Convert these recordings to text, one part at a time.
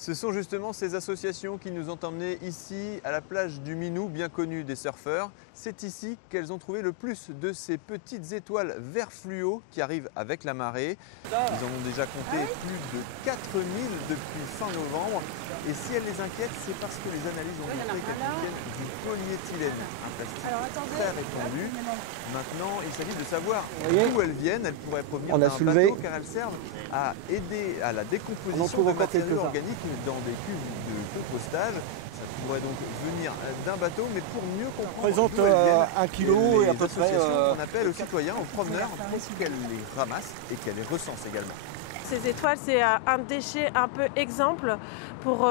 Ce sont justement ces associations qui nous ont emmenés ici à la plage du Minou, bien connue des surfeurs. C'est ici qu'elles ont trouvé le plus de ces petites étoiles vert fluo qui arrivent avec la marée. Ils en ont déjà compté plus de 4000 depuis fin novembre. Et si elles les inquiètent, c'est parce que les analyses ont montré qu'elles contiennent du polyéthylène, un plastique très répandu. Maintenant, il s'agit de savoir d'où elles viennent. Elles pourraient provenir d'un bateau car elles servent à aider à la décomposition de matériaux organiques dans des cuves de compostage. Ça pourrait donc venir d'un bateau, mais pour mieux comprendre Présente d'où elles viennent, 1 kilo et à peu près. on appelle aux citoyens, aux promeneurs, pour qu'elles les ramassent et qu'elles les recensent également. Ces étoiles, c'est un déchet un peu exemple pour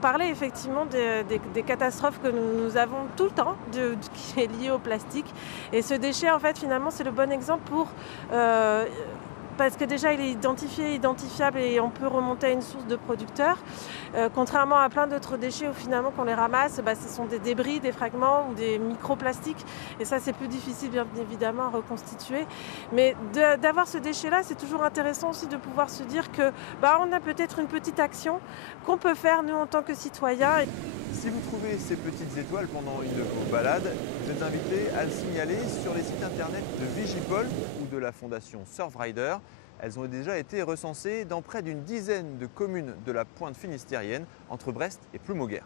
parler effectivement des catastrophes que nous avons tout le temps, qui est lié au plastique. Et ce déchet, en fait, finalement, c'est le bon exemple pour... parce que déjà il est identifié, identifiable et on peut remonter à une source de producteur. Contrairement à plein d'autres déchets où finalement quand on les ramasse, ce sont des débris, des fragments ou des microplastiques. Et ça c'est plus difficile bien évidemment à reconstituer. Mais d'avoir ce déchet-là, c'est toujours intéressant aussi de pouvoir se dire que on a peut-être une petite action qu'on peut faire nous en tant que citoyens. Si vous trouvez ces petites étoiles pendant une de vos balades, vous êtes invité à le signaler sur les sites internet de Vigipol ou de la fondation Surfrider. Elles ont déjà été recensées dans près d'une dizaine de communes de la pointe finistérienne entre Brest et Ploumoguer.